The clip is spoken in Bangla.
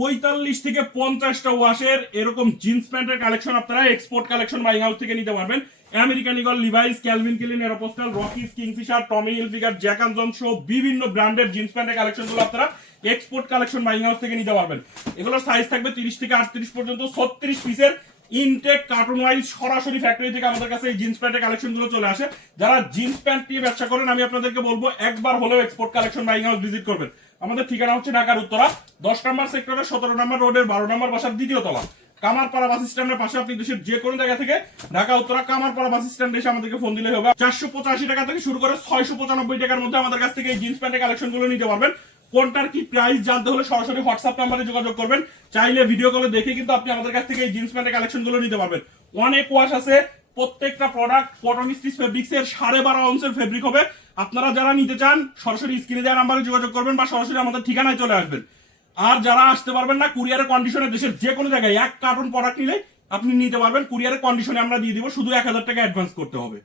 45 থেকে 50টা ওয়াশের এরকম জিন্স প্যান্টের কালেকশন আপনারা এক্সপোর্ট কালেকশন বাইং হাউস থেকে নিতে পারবেন। American Eagle, Levi's, Calvin Klein, Aeropostale, Rockies, Kingfisher, Tommy Hilfiger, Jack and John সহ বিভিন্ন ব্র্যান্ডের জিন্স প্যান্টের কালেকশনগুলো আপনারা এক্সপোর্ট কালেকশন বাইং হাউস থেকে নিতে পারবেন। এগুলোর সাইজ থাকবে 30 থেকে 38 পর্যন্ত, 36 পিসের ইনটেক কার্টুন ওয়াইজ সরাসরি ফ্যাক্টরি থেকে আমাদের কাছে এই জিন্স প্যান্টের কালেকশন গুলো চলে আসে। যারা জিন্স প্যান্ট নিয়ে ব্যবসা করেন আমি আপনাদেরকে বলবো একবার হলেও export collection buying house visit করবেন। আমাদের ঠিকানা হচ্ছে ঢাকার উত্তরা 10 নম্বর সেক্টরের 17 নম্বর রোডের 12 নম্বর বাসার দ্বিতীয় তলা, কামারপাড়া বাস স্ট্যান্ডের পাশে। আপনি দেশের যে কোনো জায়গা থেকে ঢাকা উত্তরা কামারপাড়া বাস স্ট্যান্ডে এসে আমাদেরকে ফোন দিলে হবে। 485 টাকা থেকে শুরু করে 695 টাকার মধ্যে আমাদের কাছ থেকে এই জিন্স প্যান্টের কালেকশন গুলো নিতে পারবেন। কোনটার কি প্রাইস জানতে হলে সরাসরি হোয়াটসঅ্যাপ নাম্বারে যোগাযোগ করবেন। চাইলে ভিডিও কলে দেখে কিন্তু আপনি আমাদের কাছ থেকে এই জিন্স প্যান্টের কালেকশন গুলো নিতে পারবেন। অনেক ওয়াশ আছে, প্রত্যেকটা প্রোডাক্ট কটন স্টিচ ফেব্রিক্স এর 12.5 আউন্সের ফেব্রিক হবে। আপনারা যারা নিতে চান সরাসরি স্ক্রিনে দেওয়া নাম্বারে যোগাযোগ করবেন বা সরাসরি আমাদের ঠিকানায় চলে আসবেন। আর যারা আসতে পারবেন না, কুরিয়ারের কন্ডিশনে দেশের যে কোনো জায়গায় 1 কার্টন প্রোডাক্ট নিলে আপনি নিতে পারবেন। কুরিয়ারের কন্ডিশনে আমরা দিয়ে দিব, শুধু 1000 টাকা অ্যাডভান্স করতে হবে।